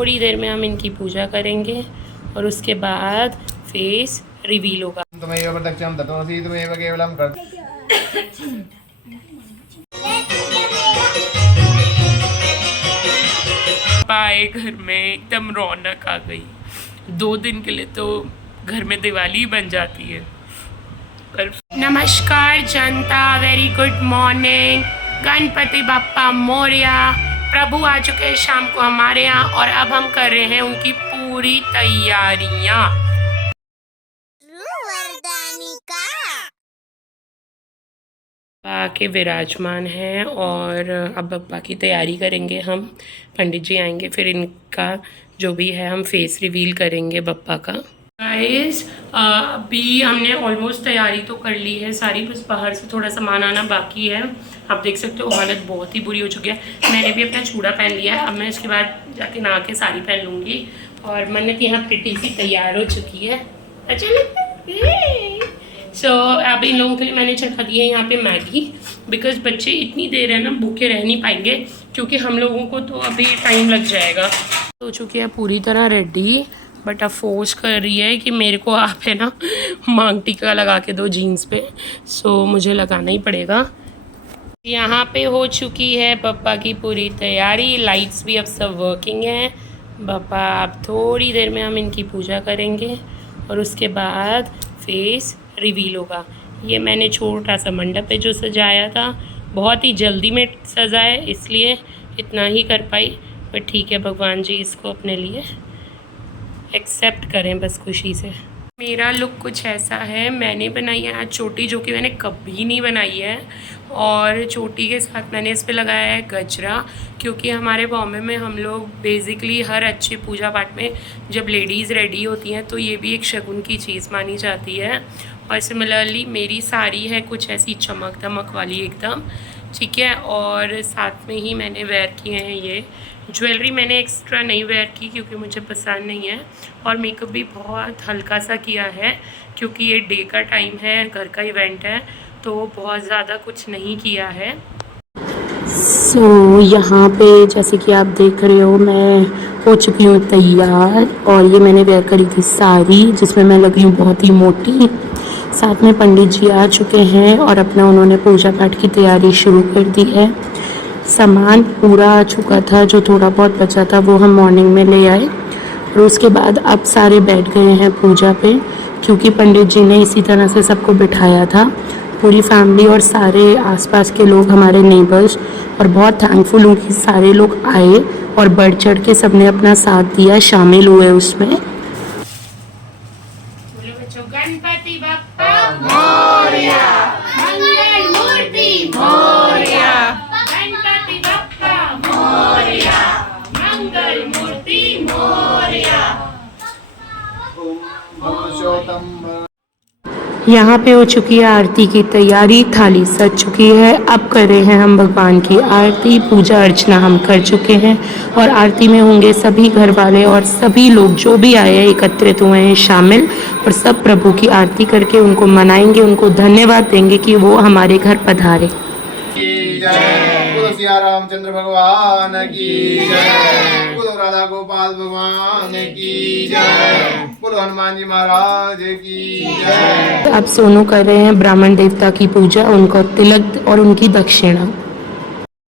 थोड़ी देर में हम इनकी पूजा करेंगे और उसके बाद फेस रिवील होगा। आए घर में एकदम रौनक आ गई। 2 दिन के लिए तो घर में दिवाली बन जाती है। पर नमस्कार जनता, very good morning. Ganpati Bappa Morya. प्रभु आ चुके हैं शाम को हमारे यहाँ और अब हम कर रहे हैं उनकी पूरी तैयारियाँ। के विराजमान हैं और अब बप्पा की तैयारी करेंगे हम। पंडित जी आएंगे फिर इनका जो भी है हम फेस रिवील करेंगे बप्पा का। गाइस अभी हमने ऑलमोस्ट तैयारी तो कर ली है सारी, बस बाहर से थोड़ा सामान आना बाकी है। आप देख सकते हो हालत बहुत ही बुरी हो चुकी है। मैंने भी अपना चूड़ा पहन लिया है, अब मैं इसके बाद जाके नहा के साड़ी पहन लूँगी। और मन्नत यहाँ प्रिटी सी तैयार हो चुकी है। सो अब इन लोगों के लिए मैंने चढ़ा दिया है यहाँ पे मैगी, बिकॉज बच्चे इतनी देर है ना भूखे रह नहीं पाएंगे, क्योंकि हम लोगों को तो अभी टाइम लग जाएगा। हो चुकी है पूरी तरह रेडी, बट अब फोर्स कर रही है कि मेरे को आप है ना मांग टीका लगा के दो जीन्स पे। सो मुझे लगाना ही पड़ेगा। यहाँ पे हो चुकी है बप्पा की पूरी तैयारी। लाइट्स भी अब सब वर्किंग है। बप्पा अब थोड़ी देर में हम इनकी पूजा करेंगे और उसके बाद फेस रिवील होगा। ये मैंने छोटा सा मंडप पे जो सजाया था, बहुत ही जल्दी में सजा है इसलिए इतना ही कर पाई, पर ठीक है, भगवान जी इसको अपने लिए एक्सेप्ट करें बस खुशी से। मेरा लुक कुछ ऐसा है। मैंने बनाई है आज चोटी, जो कि मैंने कभी नहीं बनाई है, और चोटी के साथ मैंने इस पे लगाया है गजरा, क्योंकि हमारे बॉम्बे में हम लोग बेसिकली हर अच्छे पूजा पाठ में जब लेडीज़ रेडी होती हैं तो ये भी एक शगुन की चीज़ मानी जाती है। और सिमिलरली मेरी साड़ी है कुछ ऐसी चमक दमक वाली एकदम, ठीक है। और साथ में ही मैंने वेयर किए हैं ये ज्वेलरी। मैंने एक्स्ट्रा नहीं वेयर की क्योंकि मुझे पसंद नहीं है, और मेकअप भी बहुत हल्का सा किया है क्योंकि ये डे का टाइम है, घर का इवेंट है, तो बहुत ज़्यादा कुछ नहीं किया है। यहाँ पे जैसे कि आप देख रहे हो मैं हो चुकी हूँ तैयार, और ये मैंने वेयर करी थी साड़ी जिसमें मैं लगी हूँ बहुत ही मोटी। साथ में पंडित जी आ चुके हैं और अपना उन्होंने पूजा पाठ की तैयारी शुरू कर दी है। सामान पूरा आ चुका था, जो थोड़ा बहुत बचा था वो हम मॉर्निंग में ले आए, और उसके बाद अब सारे बैठ गए हैं पूजा पे, क्योंकि पंडित जी ने इसी तरह से सबको बिठाया था। पूरी फैमिली और सारे आसपास के लोग, हमारे नेबर्स, और बहुत थैंकफुल हूँ कि सारे लोग आए और बढ़ चढ़ के सबने अपना साथ दिया, शामिल हुए उसमें। गणपति बप्पा मोरया, मंगल मूर्ति मोरया, गणपति बप्पा मोरया, मंगल मूर्ति मोरया। यहाँ पे हो चुकी है आरती की तैयारी, थाली सज चुकी है। अब कर रहे हैं हम भगवान की आरती। पूजा अर्चना हम कर चुके हैं और आरती में होंगे सभी घर वाले और सभी लोग जो भी आए हैं एकत्रित हुए हैं शामिल, और सब प्रभु की आरती करके उनको मनाएंगे, उनको धन्यवाद देंगे कि वो हमारे घर पधारे। सिया रामचंद्र भगवान की जय, बोलो राधा गोपाल भगवान की जय, बोलो हनुमान जी महाराज की जय। अब सोनू कर रहे हैं ब्राह्मण देवता की पूजा, उनको तिलक और उनकी दक्षिणा।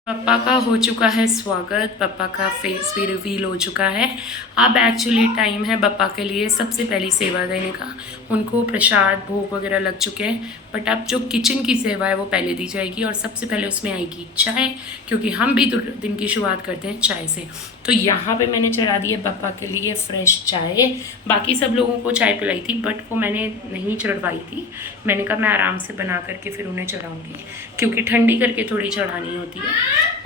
पापा का हो चुका है स्वागत, पापा का फेस भी रिवील हो चुका है। अब एक्चुअली टाइम है पापा के लिए सबसे पहली सेवा देने का। उनको प्रसाद भोग वगैरह लग चुके हैं, बट अब जो किचन की सेवा है वो पहले दी जाएगी, और सबसे पहले उसमें आएगी चाय, क्योंकि हम भी दिन की शुरुआत करते हैं चाय से। तो यहाँ पे मैंने चढ़ा दी है पापा के लिए फ्रेश चाय। बाकी सब लोगों को चाय पिलाई थी, बट वो मैंने नहीं चढ़वाई थी। मैंने कहा मैं आराम से बना करके फिर उन्हें चढ़ाऊँगी, क्योंकि ठंडी करके थोड़ी चढ़ानी होती है।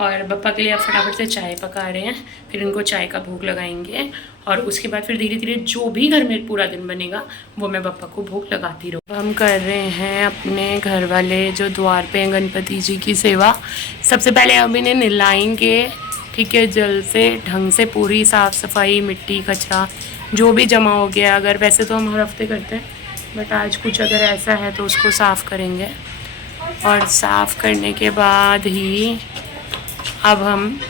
और पापा के लिए आप फटाफट से चाय पका रहे हैं, फिर उनको चाय का भोग लगाएंगे, और उसके बाद फिर धीरे धीरे जो भी घर में पूरा दिन बनेगा वो मैं पापा को भोग लगाती रहूँ। हम कर रहे हैं अपने घर वाले जो द्वार पे हैं गणपति जी की सेवा। सबसे पहले हम इन्हें नहलाएंगे, ठीक है, जल से ढंग से, पूरी साफ़ सफाई, मिट्टी कचरा जो भी जमा हो गया, अगर वैसे तो हम हर हफ्ते करते हैं, बट आज कुछ अगर ऐसा है तो उसको साफ़ करेंगे। और साफ़ करने के बाद ही अब हम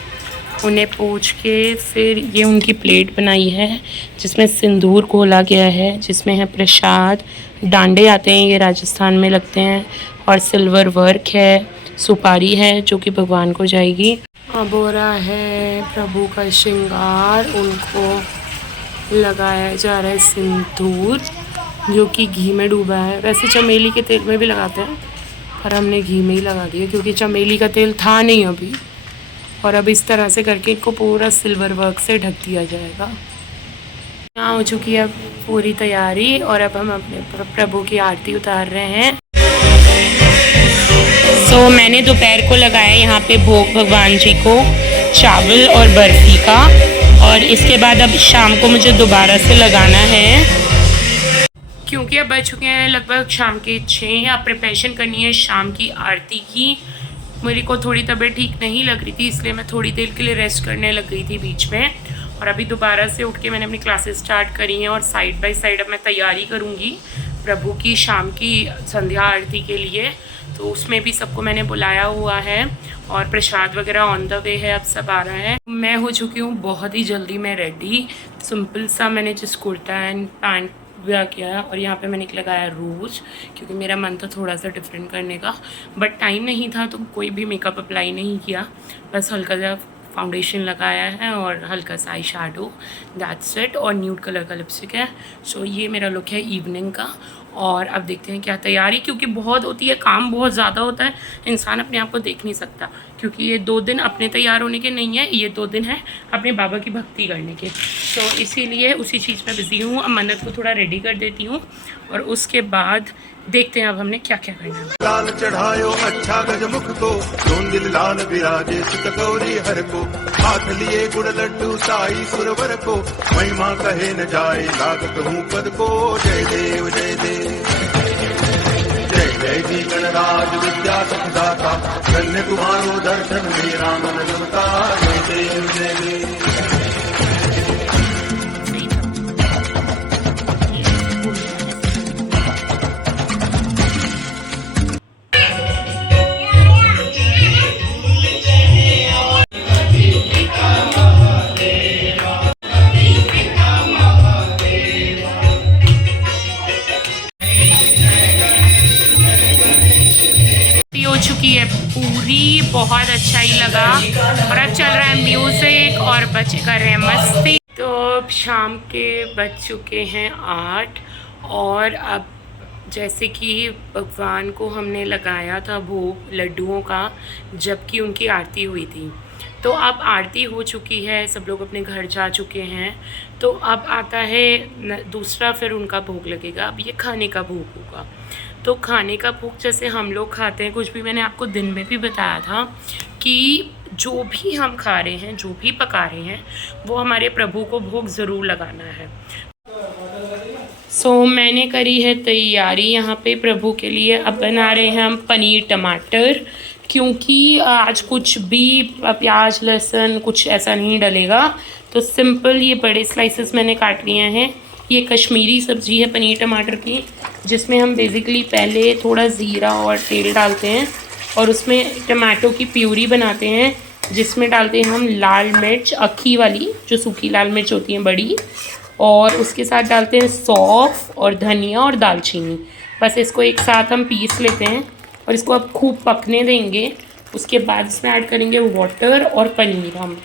उन्हें पोंछ के फिर ये उनकी प्लेट बनाई है जिसमें सिंदूर घोला गया है, जिसमें है प्रसाद, डांडे आते हैं ये राजस्थान में लगते हैं, और सिल्वर वर्क है, सुपारी है जो कि भगवान को जाएगी। अब हो रहा है प्रभु का श्रृंगार, उनको लगाया जा रहा है सिंदूर जो कि घी में डूबा है। वैसे चमेली के तेल में भी लगाते हैं पर हमने घी में ही लगा दिया क्योंकि चमेली का तेल था नहीं अभी। और अब इस तरह से करके इनको पूरा सिल्वर वर्क से ढक दिया जाएगा। यहाँ हो चुकी है पूरी तैयारी और अब हम अपने प्रभु की आरती उतार रहे हैं। तो मैंने दोपहर को लगाया यहाँ पे भोग भगवान जी को, चावल और बर्फी का, और इसके बाद अब शाम को मुझे दोबारा से लगाना है क्योंकि अब बज चुके हैं लगभग शाम के 6। अब प्रिपरेशन करनी है शाम की आरती की। मेरे को थोड़ी तबीयत ठीक नहीं लग रही थी इसलिए मैं थोड़ी देर के लिए रेस्ट करने लग गई थी बीच में, और अभी दोबारा से उठ के मैंने अपनी क्लासेस स्टार्ट करी हैं और साइड बाय साइड अब मैं तैयारी करूँगी प्रभु की शाम की संध्या आरती के लिए। तो उसमें भी सबको मैंने बुलाया हुआ है और प्रसाद वगैरह ऑन द वे है, अब सब आ रहा है। मैं हो चुकी हूँ बहुत ही जल्दी मैं रेडी, सिंपल सा मैंने जिस कुर्ता एंड पैंट वेयर किया और यहाँ पे मैंने लगाया रोज क्योंकि मेरा मन था थोड़ा सा डिफरेंट करने का, बट टाइम नहीं था तो कोई भी मेकअप अप्लाई नहीं किया, बस हल्का सा फाउंडेशन लगाया है और हल्का सा आई शैडो, दैट्स इट, और न्यूड कलर का लिपस्टिक है। सो ये मेरा लुक है इवनिंग का। और अब देखते हैं क्या तैयारी, क्योंकि बहुत होती है, काम बहुत ज़्यादा होता है, इंसान अपने आप को देख नहीं सकता क्योंकि ये 2 दिन अपने तैयार होने के नहीं है, ये 2 दिन है अपने बाबा की भक्ति करने के। तो इसीलिए उसी चीज़ में बिज़ी हूँ। अब मन्नत को थोड़ा रेडी कर देती हूँ और उसके बाद देखते हैं अब हमने क्या क्या करना है। लाल चढ़ायो अच्छा गजमुख को, दिल लाल विराजे सुत गौरी हर को, हाथ लिए गुड़ लड्डू साई सुरवर को, महिमा कहे न जाए लागत हूँ पद को। जय देव जय देव जय जय जी गणराज विद्या सुखदाता, धन्य तुम्हारो दर्शन मेरा मन जुता। जय देव जय देव। हो चुकी है पूरी, बहुत अच्छा ही लगा। और अब चल रहा है म्यूज़िक और बच्चे कर रहे हैं मस्ती। तो अब शाम के बज चुके हैं 8 और अब जैसे कि भगवान को हमने लगाया था भोग लड्डुओं का जबकि उनकी आरती हुई थी, तो अब आरती हो चुकी है, सब लोग अपने घर जा चुके हैं। तो अब आता है दूसरा, फिर उनका भोग लगेगा। अब ये खाने का भोग होगा। तो खाने का भोग जैसे हम लोग खाते हैं, कुछ भी मैंने आपको दिन में भी बताया था कि जो भी हम खा रहे हैं, जो भी पका रहे हैं, वो हमारे प्रभु को भोग ज़रूर लगाना है। सो मैंने करी है तैयारी यहाँ पे प्रभु के लिए। अब बना रहे हैं हम पनीर टमाटर, क्योंकि आज कुछ भी प्याज लहसुन कुछ ऐसा नहीं डलेगा, तो सिंपल ये बड़े स्लाइसेस मैंने काट लिए हैं। ये कश्मीरी सब्ज़ी है पनीर टमाटर की, जिसमें हम बेसिकली पहले थोड़ा ज़ीरा और तेल डालते हैं और उसमें टमाटो की प्यूरी बनाते हैं, जिसमें डालते हैं हम लाल मिर्च अक्खी वाली, जो सूखी लाल मिर्च होती है बड़ी, और उसके साथ डालते हैं सौंफ और धनिया और दालचीनी। बस इसको एक साथ हम पीस लेते हैं और इसको अब खूब पकने देंगे। उसके बाद इसमें ऐड करेंगे वाटर और पनीर हम,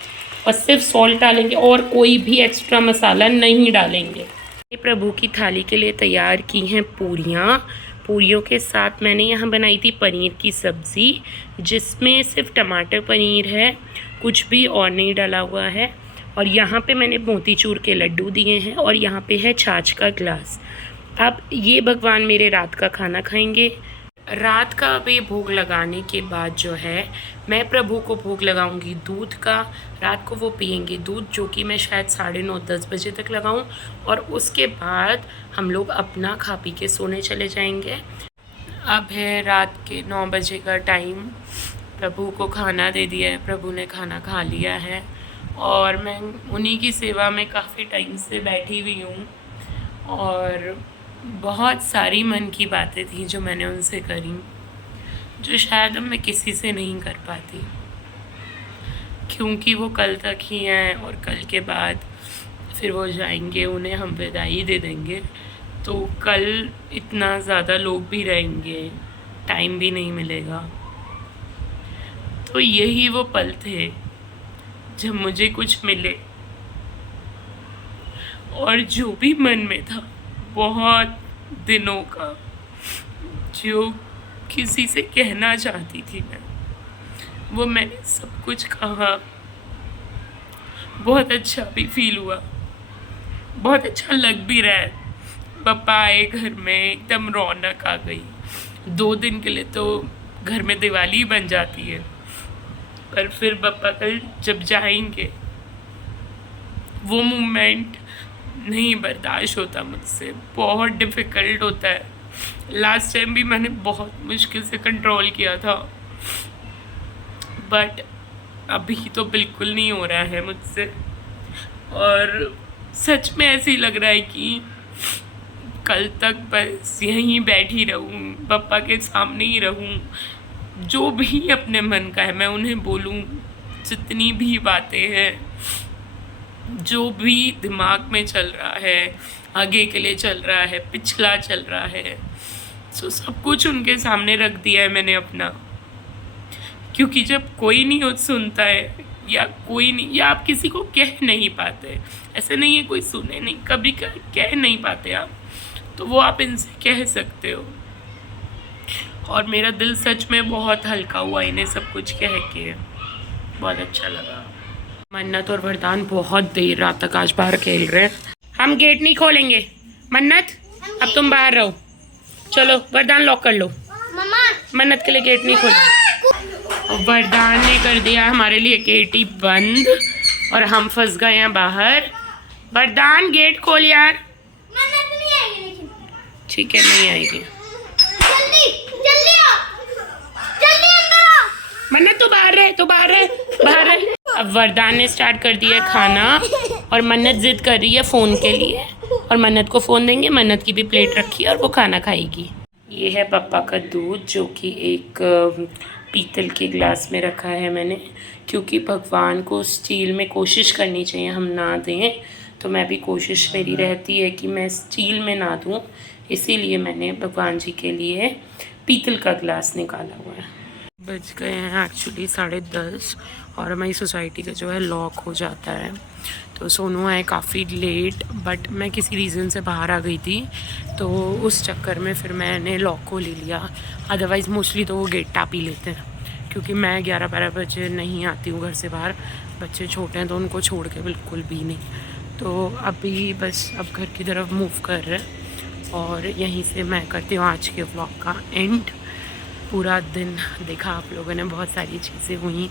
और सिर्फ सॉल्ट डालेंगे और कोई भी एक्स्ट्रा मसाला नहीं डालेंगे। प्रभु की थाली के लिए तैयार की हैं पूरियाँ। पूरियों के साथ मैंने यहाँ बनाई थी पनीर की सब्ज़ी, जिसमें सिर्फ टमाटर पनीर है, कुछ भी और नहीं डाला हुआ है। और यहाँ पे मैंने मोतीचूर के लड्डू दिए हैं और यहाँ पे है छाछ का ग्लास। अब ये भगवान मेरे रात का खाना खाएंगे। रात का अब ये भोग लगाने के बाद जो है मैं प्रभु को भोग लगाऊंगी दूध का। रात को वो पियेंगे दूध, जो कि मैं शायद 9:30-10 बजे तक लगाऊं, और उसके बाद हम लोग अपना खा पी के सोने चले जाएंगे। अब है रात के 9 बजे का टाइम। प्रभु को खाना दे दिया है, प्रभु ने खाना खा लिया है और मैं उन्हीं की सेवा में काफ़ी टाइम से बैठी हुई हूँ, और बहुत सारी मन की बातें थी जो मैंने उनसे करी, जो शायद अब मैं किसी से नहीं कर पाती। क्योंकि वो कल तक ही हैं और कल के बाद फिर वो जाएंगे, उन्हें हम विदाई दे देंगे। तो कल इतना ज़्यादा लोग भी रहेंगे, टाइम भी नहीं मिलेगा। तो यही वो पल थे जब मुझे कुछ मिले, और जो भी मन में था बहुत दिनों का, जो किसी से कहना चाहती थी मैं, वो मैंने सब कुछ कहा। बहुत अच्छा भी फील हुआ, बहुत अच्छा लग भी रहा है। पापा आए घर में, एकदम रौनक आ गई। 2 दिन के लिए तो घर में दिवाली बन जाती है, पर फिर पापा कल जब जाएंगे वो मोमेंट नहीं बर्दाश्त होता मुझसे, बहुत डिफ़िकल्ट होता है। लास्ट टाइम भी मैंने बहुत मुश्किल से कंट्रोल किया था, बट अभी तो बिल्कुल नहीं हो रहा है मुझसे। और सच में ऐसे ही लग रहा है कि कल तक बस यहीं बैठी रहूं, पापा के सामने ही रहूं, जो भी अपने मन का है मैं उन्हें बोलूं, जितनी भी बातें हैं, जो भी दिमाग में चल रहा है, आगे के लिए चल रहा है, पिछला चल रहा है, सो सब कुछ उनके सामने रख दिया है मैंने अपना। क्योंकि जब कोई नहीं सुनता है, या कोई नहीं, या आप किसी को कह नहीं पाते, ऐसे नहीं है कोई सुने नहीं, कभी कह नहीं पाते आप, तो वो आप इनसे कह सकते हो। और मेरा दिल सच में बहुत हल्का हुआ इन्हें सब कुछ कह के, बहुत अच्छा लगा। मन्नत और वरदान बहुत देर रात तक आज बाहर खेल रहे हैं। हम गेट नहीं खोलेंगे। मन्नत अब तुम बाहर रहो, चलो वरदान लॉक कर लो। मन्नत के लिए गेट नहीं खोलेंगे। वरदान ने कर दिया हमारे लिए गेट ही बंद और हम फंस गए हैं बाहर। वरदान गेट खोल यार। मन्नत नहीं आएगी लेकिन। ठीक है, नहीं आएगी। जल्दी जल्दी आओ, जल्दी अंदर आओ। मन्नत तो बाहर रहे, तो बाहर रहे, बाहर रहे। अब वरदान ने स्टार्ट कर दिया खाना और मन्नत जिद कर रही है फ़ोन के लिए, और मन्नत को फ़ोन देंगे, मन्नत की भी प्लेट रखी है और वो खाना खाएगी। ये है पापा का दूध जो कि एक पीतल के ग्लास में रखा है मैंने, क्योंकि भगवान को स्टील में कोशिश करनी चाहिए हम ना दें, तो मैं भी कोशिश मेरी रहती है कि मैं स्टील में ना दूं, इसीलिए मैंने भगवान जी के लिए पीतल का ग्लास निकाला हुआ है। बज गए हैं एक्चुअली 10:30 और हमारी सोसाइटी का जो है लॉक हो जाता है। तो सोनू आए काफ़ी लेट, बट मैं किसी रीज़न से बाहर आ गई थी, तो उस चक्कर में फिर मैंने लॉक को ले लिया। अदरवाइज़ मोस्टली तो वो गेट टाप ही लेते हैं, क्योंकि मैं 11-12 बजे नहीं आती हूँ घर से बाहर। बच्चे छोटे हैं तो उनको छोड़ के बिल्कुल भी नहीं। तो अभी बस अब घर की तरफ मूव कर रहे हैं और यहीं से मैं करती हूँ आज के व्लॉग का एंड। पूरा दिन देखा आप लोगों ने, बहुत सारी चीज़ें हुई,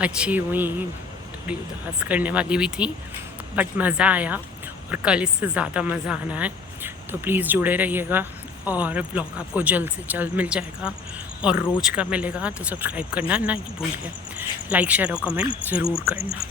अच्छी हुई, थोड़ी उदास करने वाली भी थी, बट मज़ा आया और कल इससे ज़्यादा मज़ा आना है। तो प्लीज़ जुड़े रहिएगा और ब्लॉग आपको जल्द से जल्द मिल जाएगा और रोज़ का मिलेगा। तो सब्सक्राइब करना ना भूलिए, लाइक शेयर और कमेंट ज़रूर करना।